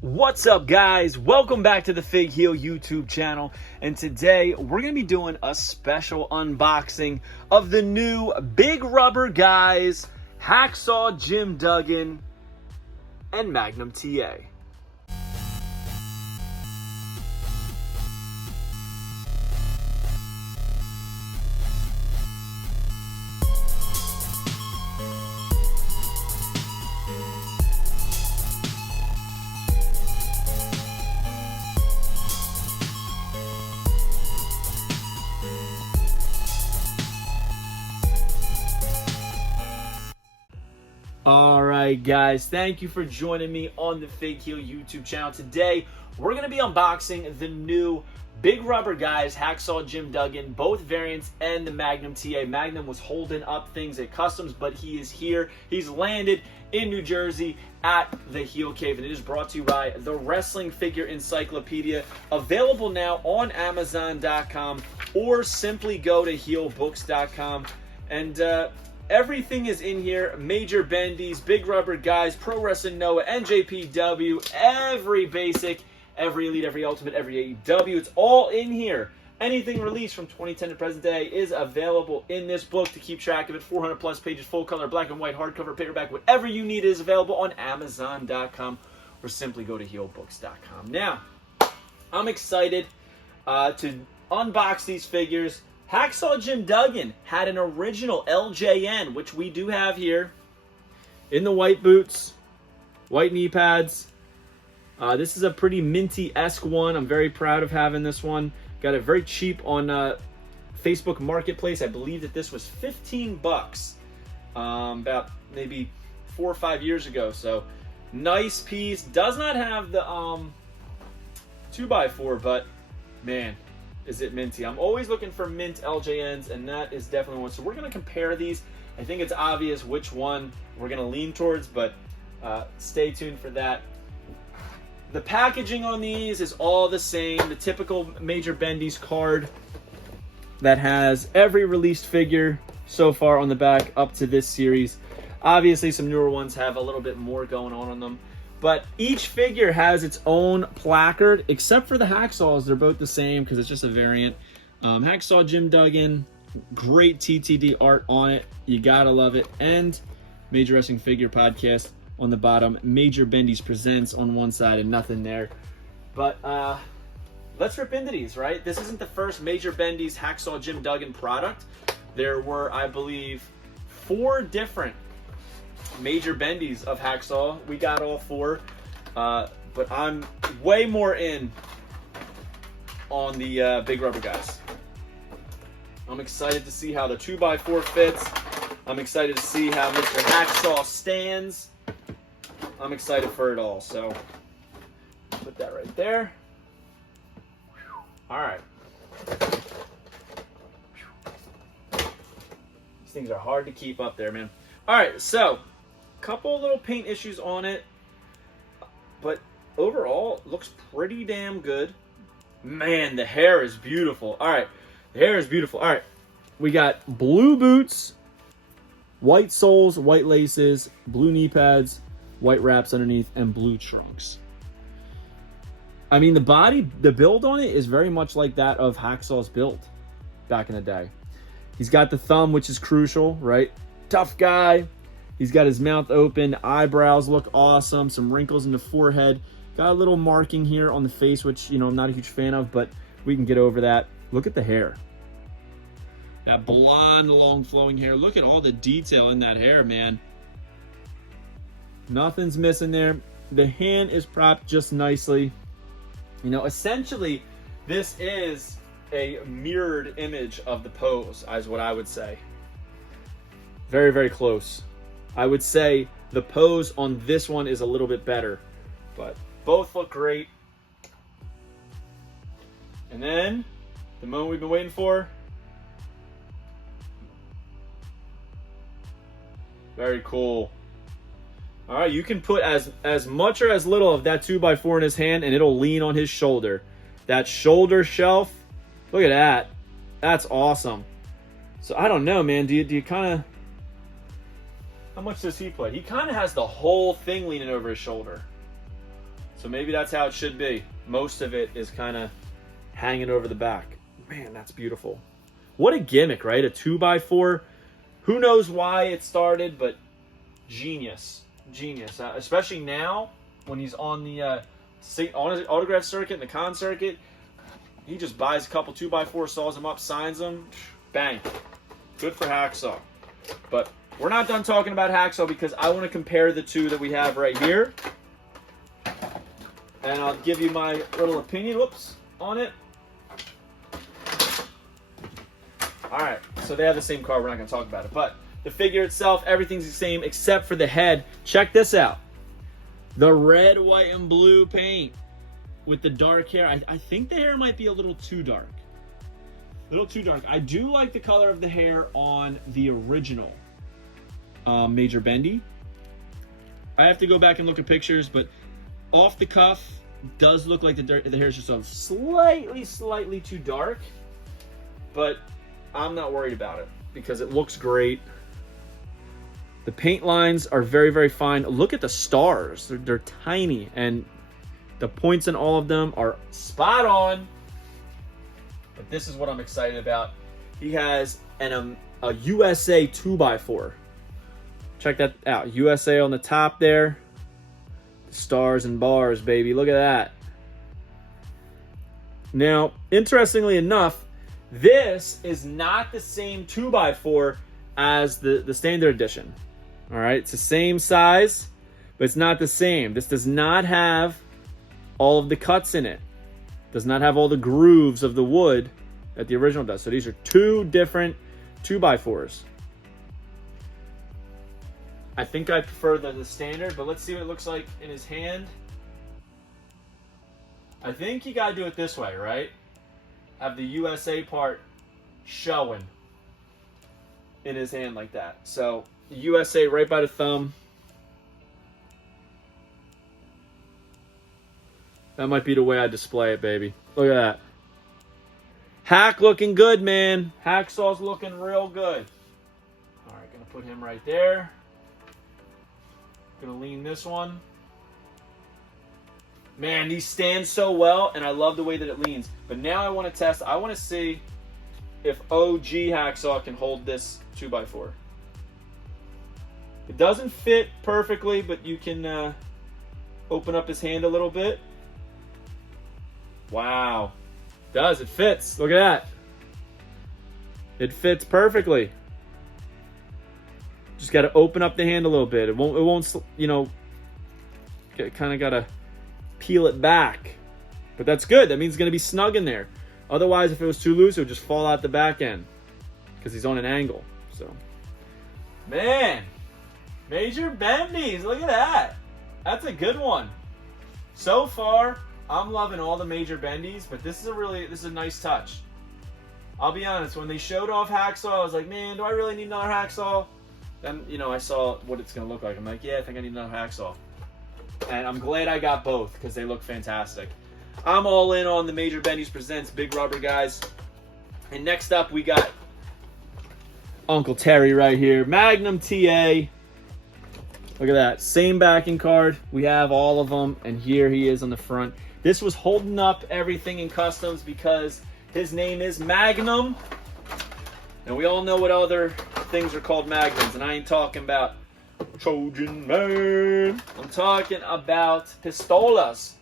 What's up, guys? Welcome back to the Fig Heel YouTube channel, and today we're going to be doing a special unboxing of the new Big Rubber Guys Hacksaw Jim Duggan and Magnum TA. Alright guys, thank you for joining me on the Fig Heel YouTube channel. Today, we're going to be unboxing the new Big Rubber Guys Hacksaw Jim Duggan, both variants, and the Magnum TA. Magnum was holding up things at Customs, but he is here. He's landed in New Jersey at the Heel Cave, and it is brought to you by the Wrestling Figure Encyclopedia, available now on Amazon.com, or simply go to heelbooks.com. And everything is in here. Major Bendies, Big Rubber Guys, Pro Wrestling Noah, NJPW, every basic, every elite, every ultimate, every AEW. It's all in here. Anything released from 2010 to present day is available in this book to keep track of it. 400 plus pages, full color, black and white, hardcover, paperback, whatever you need is available on Amazon.com, or simply go to heelbooks.com. Now, I'm excited to unbox these figures. Hacksaw Jim Duggan had an original LJN, which we do have here, in the white boots, white knee pads. This is a pretty minty-esque one. I'm very proud of having this one. Got it very cheap on Facebook Marketplace. I believe that this was 15 bucks about maybe 4 or 5 years ago. So nice piece. Does not have the 2x4, but man, is it minty. I'm always looking for mint LJNs, and that is definitely one. So we're going to compare these. I think it's obvious which one we're going to lean towards, but stay tuned for that. The packaging on these is all the same. The typical Major Bendies card that has every released figure so far on the back up to this series. Obviously, some newer ones have a little bit more going on them. But each figure has its own placard, except for the Hacksaws. They're both the same because it's just a variant. Hacksaw Jim Duggan, great TTD art on it. You gotta love it. And Major Wrestling Figure Podcast on the bottom. Major Bendies Presents on one side and nothing there. But let's rip into these, right? This isn't the first Major Bendies Hacksaw Jim Duggan product. There were, I believe, 4 different Major Bendies of Hacksaw. We got all 4, but I'm way more in on the Big Rubber Guys. I'm excited to see how the 2x4 fits. I'm excited to see how Mr. Hacksaw stands. I'm excited for it all. So put that right there. All right. These things are hard to keep up there, man. All right, so couple little paint issues on it, but overall it looks pretty damn good. Man, the hair is beautiful. All right, the hair is beautiful. All right, we got blue boots, white soles, white laces, blue knee pads, white wraps underneath, and blue trunks. I mean, the body, the build on it is very much like that of Hacksaw's build back in the day. He's got the thumb, which is crucial, right? Tough guy. He's got his mouth open, eyebrows look awesome, some wrinkles in the forehead. Got a little marking here on the face, which, you know, I'm not a huge fan of, but we can get over that. Look at the hair. That blonde, long flowing hair. Look at all the detail in that hair, man. Nothing's missing there. The hand is propped just nicely. You know, essentially, this is a mirrored image of the pose, is what I would say. Very, very close. I would say the pose on this one is a little bit better, but both look great. And then the moment we've been waiting for. Very cool. All right, you can put as much or as little of that 2x4 in his hand, and it'll lean on his shoulder. That shoulder shelf, look at that. That's awesome. So I don't know, man. Do you kind of... How much does he play? He kind of has the whole thing leaning over his shoulder. So maybe that's how it should be. Most of it is kind of hanging over the back. Man, that's beautiful. What a gimmick, right? A 2x4. Who knows why it started, but genius. Genius. Especially now when he's on the on his autograph circuit and the con circuit. He just buys a couple 2x4, saws them up, signs them. Bang. Good for Hacksaw. But we're not done talking about Hacksaw because I want to compare the two that we have right here. And I'll give you my little opinion, on it. All right, so they have the same car. We're not going to talk about it. But the figure itself, everything's the same except for the head. Check this out. The red, white, and blue paint with the dark hair. I think the hair might be a little too dark. A little too dark. I do like the color of the hair on the original Major Bendy. I have to go back and look at pictures, but off the cuff, does look like the hair is just slightly too dark, but I'm not worried about it because it looks great. The paint lines are very, very fine. Look at the stars. They're tiny, and the points in all of them are spot on. But this is what I'm excited about. He has a USA 2x4. Check that out. USA on the top there. Stars and bars, baby. Look at that. Now, interestingly enough, this is not the same 2x4 as the standard edition. All right, it's the same size, but it's not the same. This does not have all of the cuts in it. Does not have all the grooves of the wood that the original does. So these are two different 2x4s. I think I prefer the standard, but let's see what it looks like in his hand. I think you gotta do it this way, right? Have the USA part showing in his hand like that. So USA right by the thumb. That might be the way I display it, baby. Look at that. Hack looking good, man. Hacksaw's looking real good. All right, gonna put him right there. Gonna lean this one. Man, these stand so well, and I love the way that it leans. But now I want to test. I want to see if OG Hacksaw can hold this 2x4. It doesn't fit perfectly, but you can open up his hand a little bit. Wow. It does. It fits. Look at that. It fits perfectly. Just got to open up the hand a little bit. It won't, you know, kind of got to peel it back. But that's good. That means it's going to be snug in there. Otherwise, if it was too loose, it would just fall out the back end because he's on an angle. So, man, Major Bendies. Look at that. That's a good one. So far, I'm loving all the Major Bendies, but this is a nice touch. I'll be honest. When they showed off Hacksaw, I was like, man, do I really need another Hacksaw? Then, you know, I saw what it's going to look like. I'm like, yeah, I think I need another Hacksaw. And I'm glad I got both because they look fantastic. I'm all in on the Major Bendies Presents Big Rubber, guys. And next up, we got Uncle Terry right here. Magnum TA. Look at that. Same backing card. We have all of them. And here he is on the front. This was holding up everything in customs because his name is Magnum. And we all know what other things are called Magnums. And I ain't talking about Trojan Man. I'm talking about pistolas.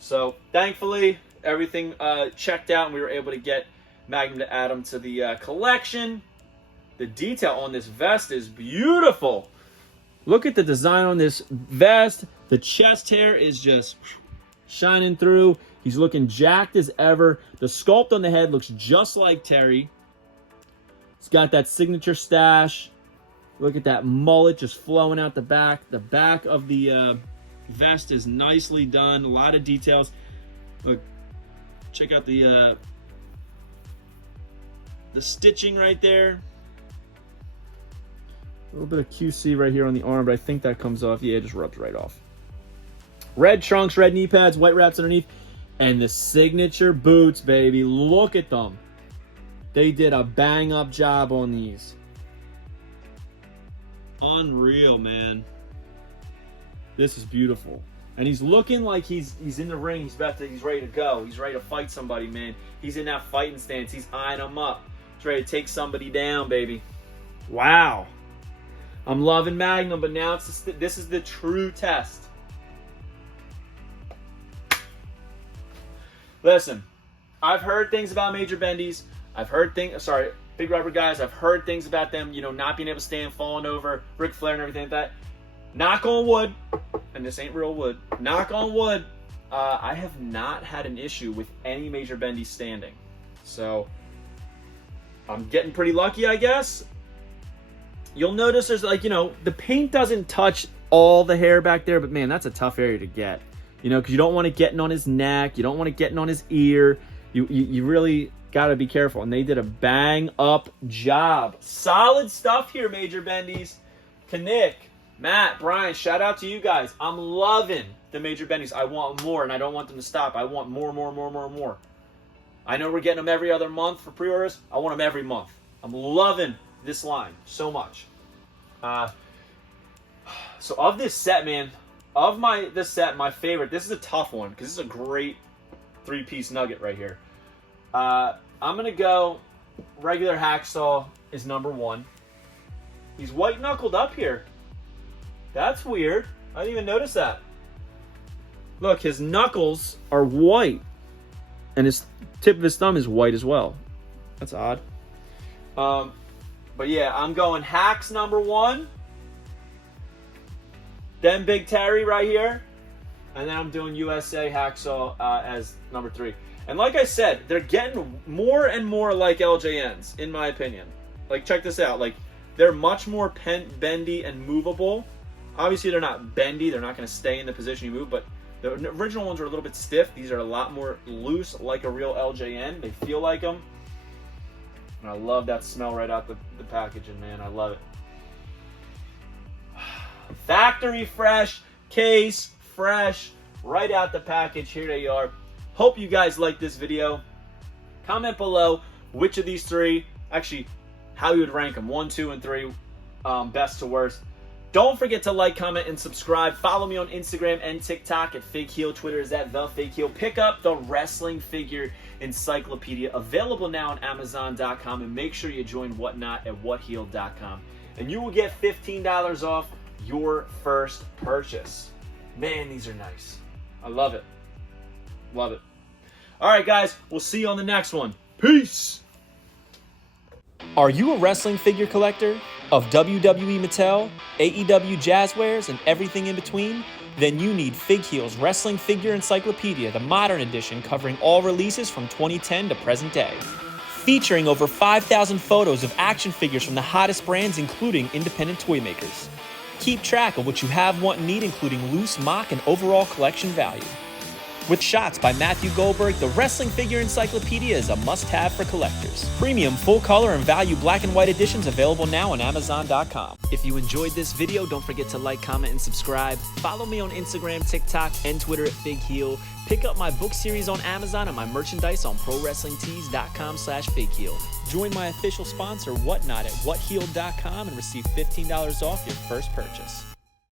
So thankfully, everything checked out and we were able to get Magnum to add them to the collection. The detail on this vest is beautiful. Look at the design on this vest. The chest hair is just shining through. He's looking jacked as ever. The sculpt on the head looks just like Terry. He's got that signature stash. Look at that mullet just flowing out the back. The back of the vest is nicely done. A lot of details. Look, check out the stitching right there. A little bit of QC right here on the arm, but I think that comes off. Yeah, it just rubs right off. Red trunks, red knee pads, white wraps underneath. And the signature boots, baby. Look at them. They did a bang-up job on these. Unreal, man. This is beautiful. And he's looking like he's in the ring. He's ready to go. He's ready to fight somebody, man. He's in that fighting stance. He's eyeing him up. He's ready to take somebody down, baby. Wow. I'm loving Magnum, but now this is the true test. Listen, I've heard things about Major Bendies. Big Rubber guys. I've heard things about them, not being able to stand, falling over, Ric Flair and everything like that. Knock on wood, and this ain't real wood. Knock on wood. I have not had an issue with any Major Bendies standing. So, I'm getting pretty lucky, I guess. You'll notice there's the paint doesn't touch all the hair back there, but man, that's a tough area to get. Because you don't want it getting on his neck. You don't want it getting on his ear. You really got to be careful. And they did a bang up job. Solid stuff here, Major Bendies. Knick, Matt, Brian, shout out to you guys. I'm loving the Major Bendies. I want more, and I don't want them to stop. I want more. I know we're getting them every other month for pre-orders. I want them every month. I'm loving this line so much. So of this set, man, my favorite, this is a tough one because this is a great 3-piece nugget right here. I'm going to go regular Hacksaw is number 1. He's white-knuckled up here. That's weird. I didn't even notice that. Look, his knuckles are white. And his tip of his thumb is white as well. That's odd. But yeah, I'm going Hacks number 1. Then Big Terry right here. And then I'm doing USA Hacksaw as number 3. And like I said, they're getting more and more like LJNs, in my opinion. Like, check this out. Like, they're much more bendy and movable. Obviously, they're not bendy. They're not going to stay in the position you move. But the original ones are a little bit stiff. These are a lot more loose, like a real LJN. They feel like them. And I love that smell right out the packaging, man. I love it. Factory fresh, case fresh, right out the package. Here they are. Hope you guys like this video. Comment below which of these 3, actually, how you would rank them. 1, 2, and 3, best to worst. Don't forget to like, comment, and subscribe. Follow me on Instagram and TikTok at FigHeel. Twitter is at TheFigHeel. Pick up the Wrestling Figure Encyclopedia, available now on Amazon.com, and make sure you join Whatnot at WhatHeel.com. And you will get $15 off your first purchase. Man, these are nice. I love it. Love it. All right, guys. We'll see you on the next one. Peace. Are you a wrestling figure collector of WWE Mattel, AEW Jazzwares, and everything in between? Then you need FigHeel's Wrestling Figure Encyclopedia, the modern edition covering all releases from 2010 to present day. Featuring over 5,000 photos of action figures from the hottest brands, including independent toy makers. Keep track of what you have, want, and need, including loose, mock, and overall collection value. With shots by Matthew Goldberg, the Wrestling Figure Encyclopedia is a must-have for collectors. Premium, full-color, and value black and white editions available now on Amazon.com. If you enjoyed this video, don't forget to like, comment, and subscribe. Follow me on Instagram, TikTok, and Twitter at FigHeel. Pick up my book series on Amazon and my merchandise on ProWrestlingTees.com/FigHeel. Join my official sponsor, Whatnot, at WhatHeel.com and receive $15 off your first purchase.